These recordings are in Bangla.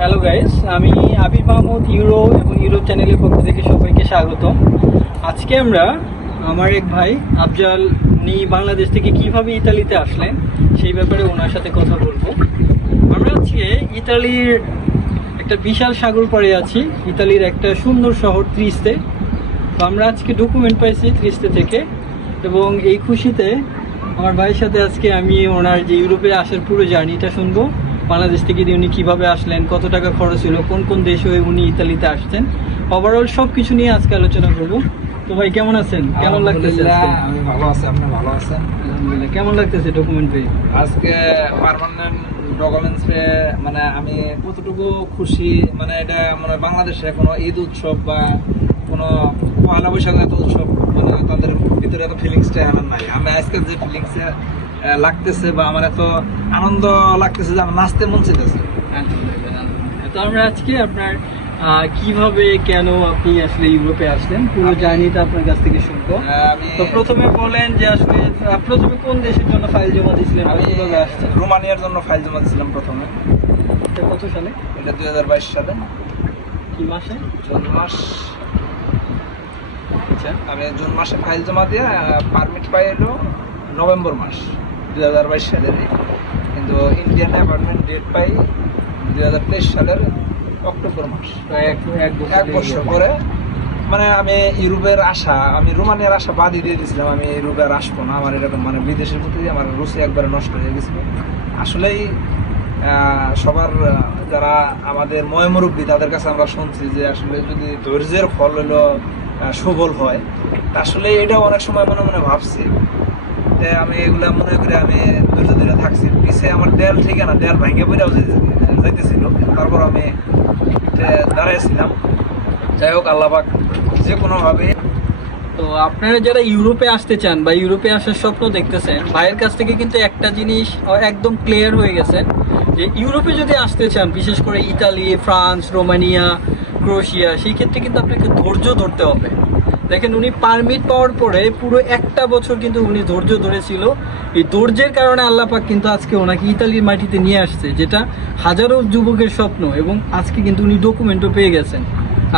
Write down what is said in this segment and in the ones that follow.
হ্যালো গাইস আমি আবির মাহমুদ ইউরো এবং ইউরোপ চ্যানেলের পক্ষ থেকে সবাইকে স্বাগতম। আজকে আমরা আমার এক ভাই আফজাল, উনি বাংলাদেশ থেকে কীভাবে ইতালিতে আসলেন, সেই ব্যাপারে ওনার সাথে কথা বলব। আমরা আজকে ইতালির একটা বিশাল সাগর পাড়ে আছি, ইতালির একটা সুন্দর শহর, ত্রিস্তে। তো আমরা আজকে ডকুমেন্ট পাইছি ত্রিস্তে থেকে এবং এই খুশিতে আমার ভাইয়ের সাথে আজকে আমি ওনার যে ইউরোপে আসার পুরো জার্নিটা শুনব। বাংলাদেশ থেকে উনি কীভাবে আসলেন কত টাকা খরচ হলো কোন কোন দেশ হয়ে উনি ইতালিতে আসছেন ওভারঅল সব কিছু নিয়ে আজকে আলোচনা করব। তো ভাই কেমন আছেন? কেমন লাগতেছে? আমি ভালো আছি আপনি ভালো আছেন? আলহামদুলিল্লাহ কেমন লাগতেছে ডকুমেন্ট পেয়ে আজকে পার্মানেন্ট ডকুমেন্টস মানে আমি কতটুকু খুশি মানে এটা মানে বাংলাদেশে কোনো ঈদ উৎসব বা কোনো পয়লা বৈশাখ এত উৎসব মানে তাদের ভিতরে এত ফিলিংসটা এখন নাই। আমি আজকে যে ফিলিংস লাগতেছে বা আমার এত আনন্দ লাগতেছে যে আমার নাচতে মন চাইতেছে। আলহামদুলিল্লাহ। তো আমরা আজকে আপনার কীভাবে কেন আপনি আসলে ইউরোপে আসলেন? পুরো জার্নিটা আপনার কাছ থেকে শুনব। তো প্রথমে বলেন যে আসলে প্রথমে কোন দেশের জন্য ফাইল জমা দিয়েছিলেন আমি রোমানিয়ার জন্য ফাইল জমা দিয়েছিলাম প্রথমে। এটা কত সালে? এটা দুই হাজার বাইশ সালে। কি মাসে? জুন মাস। আচ্ছা। আমি জুন মাসে ফাইল জমা দিয়ে পারমিট পাই এলো নভেম্বর মাস। দুই হাজার বাইশ সালের কিন্তু ইন্ডিয়ান অ্যাপার্টমেন্ট ডেট পাই দুই হাজার তেইশ সালের অক্টোবর মাস। এক এক বছর পরে মানে আমি ইউরোপের আশা আমি রোমানিয়ার আশা বাদই দিয়ে দিয়েছিলাম আমি ইউরোপে আর আসব না। আমার এরকম মানে বিদেশের প্রতি আমার রুচি একবারে নষ্ট হয়ে গেছিল। আসলেই সবার যারা আমাদের ময়মুরব্বী তাদের কাছে আমরা শুনছি যে আসলে যদি ধৈর্যের ফল হলো সুফল হয় আসলে এটা অনেক সময় মনে মনে ভাবছি। আমি এগুলা মনে করে আমি ধৈর্য ধরে থাকছি। পিছে আমার দেয়াল ঠিক না দেয়াল ভেঙে পড়েও যাইতেছিল। তারপর আমি দাঁড়াইছিলাম যাই হোক আল্লাহবাক যে কোনোভাবে তো আপনারা যারা ইউরোপে আসতে চান বা ইউরোপে আসার স্বপ্ন দেখতেছেন, ভাইয়ের কাছ থেকে কিন্তু একটা জিনিস একদম ক্লিয়ার হয়ে গেছে যে ইউরোপে যদি আসতে চান, বিশেষ করে ইতালি, ফ্রান্স, রোমানিয়া ক্রোয়েশিয়া সেই ক্ষেত্রে কিন্তু আপনাকে ধৈর্য ধরতে হবে। দেখেন উনি পারমিট পাওয়ার পরে পুরো একটা বছর কিন্তু উনি ধৈর্য ধরেছিল। এই ধৈর্যের কারণে আল্লাপাক কিন্তু আজকে ওনাকে ইতালির মাটিতে নিয়ে আসছে, যেটা হাজারো যুবকের স্বপ্ন এবং আজকে কিন্তু উনি ডকুমেন্টও পেয়ে গেছেন,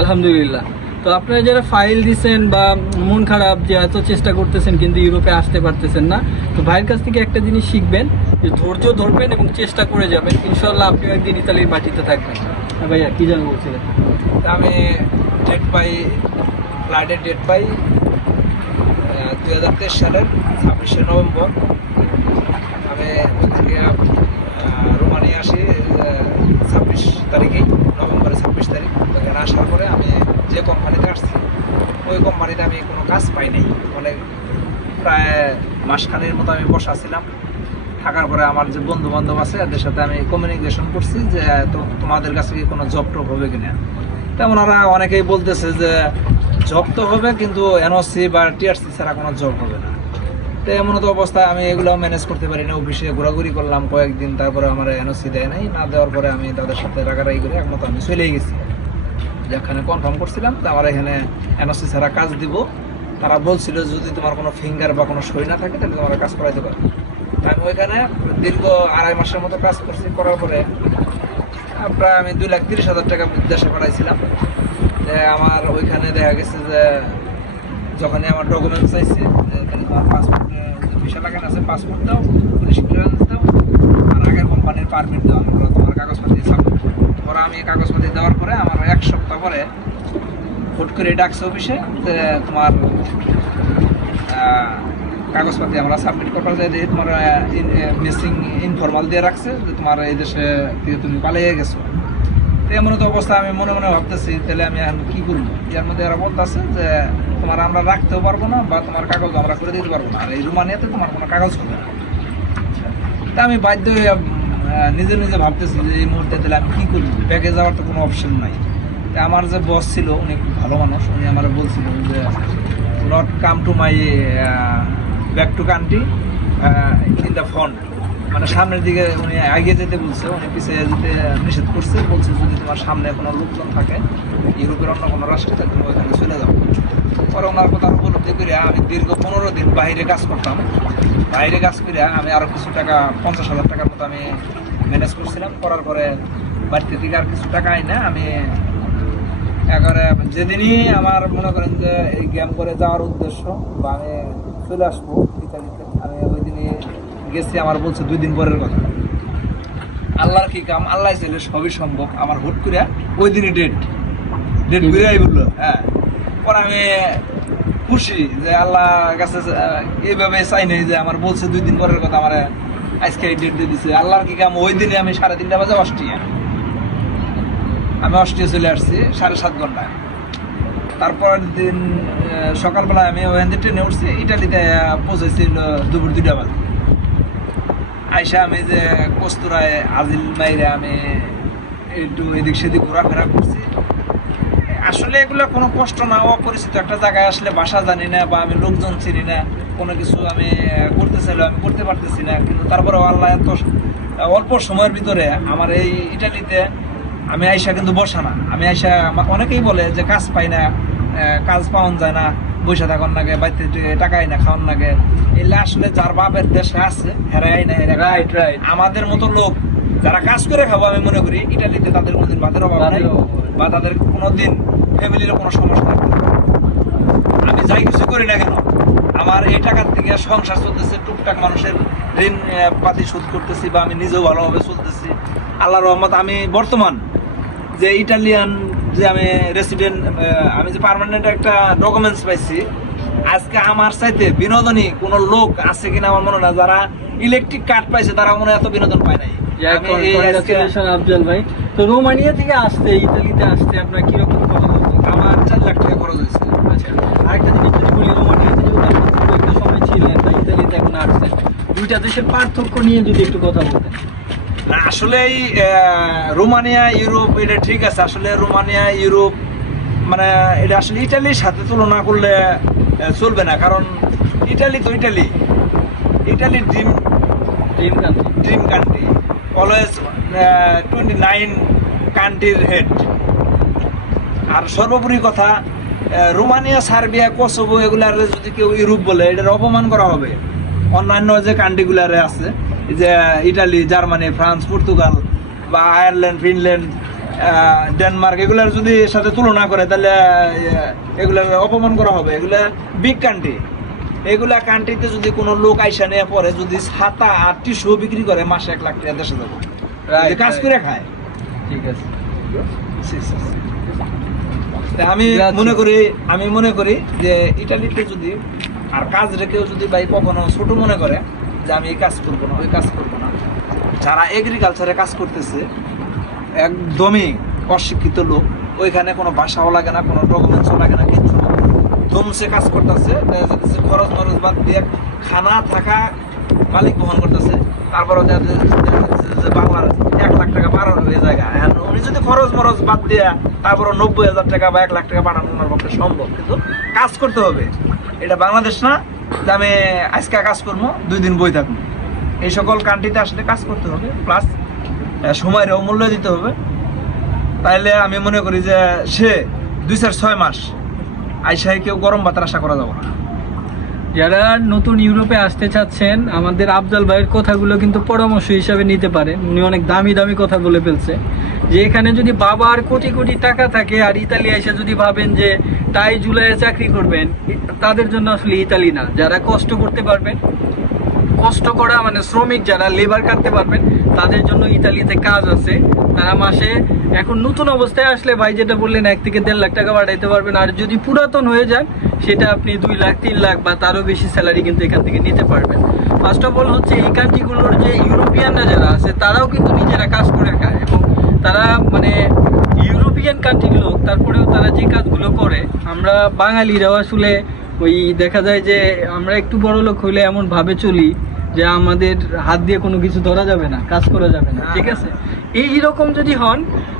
আলহামদুলিল্লাহ। তো আপনারা যারা ফাইল দিছেন বা মন খারাপ যে এত চেষ্টা করতেছেন কিন্তু ইউরোপে আসতে পারতেছেন না, তো ভাইয়ের কাছ থেকে একটা জিনিস শিখবেন, যে ধৈর্য ধরবেন এবং চেষ্টা করে যাবেন। ইনশাল্লাহ আপনিও একদিন ইতালির মাটিতে থাকবেন। হ্যাঁ ভাইয়া, কি জানো বলছিলেন আমি ডেট ফ্লাইটের ডেট পাই দুই হাজার তেইশ সালের ছাব্বিশে নভেম্বর। আমি রোমানিয়া আসি ছাব্বিশ তারিখেই, নভেম্বরের ছাব্বিশ তারিখ। ওখানে আসার পরে আমি যে কোম্পানিতে আসছি, ওই কোম্পানিতে আমি কোনো কাজ পাই নাই। মানে প্রায় মাসখানেক মতো আমি বসা ছিলাম থাকার পরে আমার যে বন্ধু বান্ধব আছে, এদের সাথে আমি কমিউনিকেশন করছি যে তোমাদের কাছে কি কোনো জব টব হবে কিনা? তেমন ওরা অনেকেই বলতেছে যে জব তো হবে, কিন্তু এনওসি বা টিআরসি ছাড়া কোনো জব হবে না। তো এমন তো অবস্থায় আমি এগুলো ম্যানেজ করতে পারি না অফিসে ঘোরাঘুরি করলাম কয়েকদিন, তারপরে আমার এনওসি দেয় নাই, না দেওয়ার পরে আমি তাদের সাথে রাগারাগি করে একমতো আমি চলেই গেছি। যেখানে কনফার্ম করছিলাম, তো আমার এখানে এনওসি ছাড়া কাজ দিব। তারা বলছিল যদি তোমার কোনো ফিঙ্গার বা কোনো সই না থাকে, তাহলে তোমার কাজ করাইতে পারো। তা আমি ওইখানে দীর্ঘ আড়াই মাসের মতো কাজ করছি, করার পরে প্রায় আমি দুই লাখ তিরিশ হাজার টাকা দেশে পাঠাইছিলাম। আমার ওইখানে দেখা গেছে যে যখনই আমার ডকুমেন্ট চাইছে তোমার পাসপোর্ট লাগানো আছে পাসপোর্ট আর আগের কোম্পানির পারমিট তোমার কাগজপাতি সাবমিট ওরা আমি কাগজপাতি দেওয়ার পরে আমার এক সপ্তাহ পরে হুট করে ডাকছে অফিসে তোমার কাগজপাতি আমরা সাবমিট দেখি তোমার মিসিং ইনফরমাল দিয়ে রাখছে যে তোমার এই দেশে তুমি পালিয়ে গেছো। এমন তো অবস্থা, আমি মনে মনে ভাবতেছি, তাহলে আমি এখন কি করব? এর মধ্যে এরা বলতেছে যে, তোমার আমরা রাখতেও পারব না বা তোমার কাগজ আমরা করে দিতে পারব না। আর এই রুমানিয়াতে তোমার কোনো কাগজ হবে না। তা আমি বাধ্য হয়ে নিজে নিজে ভাবতেছি যে এই মুহূর্তে তাহলে আমি কী করব? ব্যাগে যাওয়ার তো কোনো অপশন নাই। তা আমার যে বস ছিল, উনি খুব ভালো মানুষ, উনি আমার বলছিল যে not come to my back to country in the front মানে সামনের দিকে উনি এগিয়ে যেতে বলছে, উনি পিছিয়ে যেতে নিষেধ করছে, বলছে যদি তোমার সামনে কোনো লোকজন থাকে, ইউরোপের অন্য কোনো রাষ্ট্রে, তাহলে তুমি ওইখানে চলে যাও। পরে ওনার কথা উপলব্ধি করে আমি দীর্ঘ পনেরো দিন বাইরে কাজ করতাম। বাইরে কাজ করে আমি আরও কিছু টাকা, পঞ্চাশ হাজার টাকার মতো আমি ম্যানেজ করছিলাম। করার পরে বাড়িতে থেকে আর কিছু টাকা আই না আমি একেবারে যেদিনই আমার মনে করেন যে এই গেম করে যাওয়ার উদ্দেশ্য বা আমি চলে আসব দিনই গেছি আমার বলছে দুই দিন পরের কথা। আল্লাহর কি কাম? আল্লাহ চাইলে সবই সম্ভব। আমার হুট করে ওই দিনই ডেট ডেট। ঘুরে বলল হ্যাঁ। পরে আমি খুশি যে আল্লাহ কাছে এইভাবে চাই নাই যে আমার বলছে দুই দিন পরের কথা আমার আজকে এই ডেট দিয়ে দিছে। আল্লাহর কি কাম? ওই দিনে আমি সাড়ে তিনটা বাজে অস্ট্রিয়া। আমি অস্ট্রিয়া চলে আসছি সাড়ে সাত ঘন্টায়। তারপর দিন সকালবেলা আমি ওখান থেকে ট্রেনে উঠছি ইটালিতে পৌঁছেছি দুপুর দুইটা বাজে। আইসা আমি যে কস্তুরায় আজিল মাইরে আমি একটু এদিক সেদিক ঘোরাফেরা করছি। আসলে এগুলো কোনো কষ্ট না, অপরিচিত একটা জায়গায় আসলে বাসা জানি না বা আমি লোকজন চিনি না, কোনো কিছু আমি করতে চাইলেও আমি করতে পারতেছি না। কিন্তু তারপরেও আল্লাহ এত অল্প সময়ের ভিতরে আমার এই ইটালিতে আমি আইসা কিন্তু বসা না। আমি আইসা অনেকেই বলে যে কাজ পাই না কাজ পাওয়া যায় না। বসে থাকুন নাগে বাড়িতে থেকে টাকা আই না খাওয়ান নাগে এলে আসলে যার বাপের দেশে আছে হেরাই না হেরা রাইট রাইট আমাদের মতো লোক যারা কাজ করে খাব আমি মনে করি ইটালিতে তাদের কোনোদিন ভাতের অভাব নাই। বা তাদের কোনোদিন ফ্যামিলির কোনো সমস্যা আমি যাই কিছু করি না কেন আমার এই টাকার থেকে সংসার চলতেছে টুকটাক মানুষের ঋণ পাতি শোধ করতেছি বা আমি নিজেও ভালোভাবে চলতেছি। আল্লাহ রহমত আমি বর্তমান যে ইটালিয়ান যে আমি রেসিডেন্ট আমি যে পার্মানেন্ট একটা ডকুমেন্টস পাইছি আজকে আমার চাইতে বিনোদনী কোন লোক আছে কিনা আমার মনে হয় না যারা ইলেকট্রিক কার্ড পাইছে তারা মনে এত বিনোদন পায় নাই। আফজাল ভাই। তো রোমানিয়া থেকে আসতে ইতালিতে আসতে আপনার কীরকম খরচ আমার চার লাখ টাকা খরচ হয়েছে। আচ্ছা আরেকটা জিনিস যদি বলি রোমানিয়াতে আপনি একটা সময় ছিলেন বা ইতালিতে এখন আসছেন। দুইটা দেশের পার্থক্য নিয়ে যদি একটু কথা বলতেন। না আসলে এই রোমানিয়া ইউরোপ এটা ঠিক আছে। আসলে রোমানিয়া ইউরোপ মানে এটা আসলে ইটালির সাথে তুলনা করলে চলবে না। কারণ ইটালি তো ইটালি। ইটালির dream dream country dream country always twenty nine কান্ট্রির হেড আর সর্বোপরি কথা রোমানিয়া সার্বিয়া কোসোভো এগুলার যদি কেউ ইউরোপ বলে এটার অপমান করা হবে। অন্যান্য যে কান্ট্রিগুলারে আছে। যে ইটালি জার্মানি ফ্রান্স পর্তুগাল বা আয়ারল্যান্ড ফিনল্যান্ড ডেনমার্ক এগুলার যদি সাথে তুলনা করে তাহলে এগুলার অপমান করা হবে। এগুলা বিগ কান্ট্রি এগুলা কান্ট্রিতে যদি কোনো লোক আইসা নিয়ে পরে যদি ছাতা আর টিস্যু বিক্রি করে মাসে এক লাখ টাকা দেশে যাব কাজ করে খায়। ঠিক আছে। আমি মনে করি আমি মনে করি যে ইটালিতে যদি আর কাজ রেখেও যদি ভাই কখনো ছোট মনে করে যে আমি এই কাজ করব না, ওই কাজ করব না। যারা এগ্রিকালচারে কাজ করতেছে, একদমই অশিক্ষিত লোক, ওইখানে কোনো ভাষাও লাগে না, কোনো ডকুমেন্টসও লাগে না কিছু ধমসে কাজ করতেছে খরচ মরচ বাদ দিয়ে খানা থাকা মালিক বহন করতেছে। তারপরে যে বাংলার এক লাখ টাকা পার হয়ে জায়গা উনি যদি খরচ মরচ বাদ দিয়ে তারপরে নব্বই হাজার টাকা বা এক লাখ টাকা পাঠানো ওনার পক্ষে সম্ভব। কিন্তু কাজ করতে হবে। এটা বাংলাদেশ না আমি আজকে কাজ করব, দুই দিন বই থাকব। এই সকল কান্ট্রিতে আসলে কাজ করতে হবে প্লাস সময়ের অমূল্য দিতে হবে। তাইলে আমি মনে করি যে সে দুই চার ছয় মাস আইসায় কেউ গরম ভাতের আশা করা যাবে না। যারা নতুন ইউরোপে আসতে চাচ্ছেন, আমাদের আফজাল ভাইয়ের কথাগুলো কিন্তু পরামর্শ হিসাবে নিতে পারে। উনি অনেক দামি দামি কথা বলে ফেলছে যে এখানে যদি বাবার কোটি কোটি টাকা থাকে আর ইতালি এসে যদি ভাবেন যে তাই জুলাইয়ে চাকরি করবেন তাদের জন্য আসলে ইতালি না। যারা কষ্ট করতে পারবেন, কষ্ট করা মানে শ্রমিক যারা লেবার কাটতে পারবেন, তাদের জন্য ইতালিতে কাজ আছে। তারা মাসে এখন নতুন অবস্থায় আসলে ভাই যেটা বললেন, এক থেকে দেড় লাখ টাকা বাড়াইতে পারবেন। আর যদি পুরাতন হয়ে যান সেটা আপনি দুই লাখ, তিন লাখ বা তারও বেশি স্যালারি কিন্তু এখান থেকে নিতে পারবেন। ফার্স্ট অফ অল হচ্ছে এই কান্ট্রিগুলোর যে ইউরোপিয়ানরা যারা আছে, তারাও কিন্তু নিজেরা কাজ করে খায় এবং তারা মানে ইউরোপিয়ান কান্ট্রির লোক, তারপরেও তারা যে কাজগুলো করে, আমরা বাঙালিরাও আসলে ওই দেখা যায় যে আমরা একটু বড় লোক হইলে এমন ভাবে চলি যে আমাদের হাত দিয়ে কোনো কিছু ধরা যাবে না কাজ করা যাবে না ঠিক আছে? এই রকম যদি হন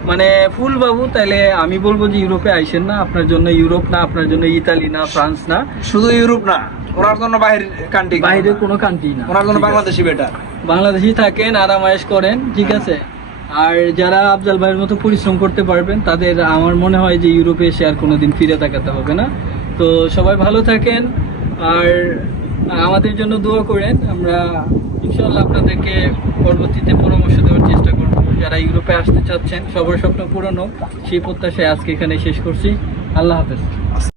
মানে ফুল বাবু তাহলে আমি বলব যে ইউরোপে আইসেন না আপনার জন্য ইউরোপ না আপনার জন্য ইতালি না ফ্রান্স না। শুধু ইউরোপ না ওনার জন্য বাইরের কান্ট্রি বাইরে কোনো কান্ট্রি না। ওনার জন্য বাংলাদেশি বেটার বাংলাদেশি থাকেন আরামায়েশ করেন ঠিক আছে? আর যারা আফজাল ভাইয়ের মতো পরিশ্রম করতে পারবেন তাদের আমার মনে হয় যে ইউরোপে এসে আর কোনোদিন ফিরে তাকাতে হবে না। তো সবাই ভালো থাকেন আর আমাদের জন্য দোয়া করেন। আমরা ইনশাল্লাহ আপনাদেরকে পরবর্তীতে পরামর্শ দেওয়ার চেষ্টা করব। যারা ইউরোপে আসতে চাচ্ছেন, সবার স্বপ্ন পূরণ সেই প্রত্যাশায় আজকে এখানে শেষ করছি। আল্লাহ হাফেজ।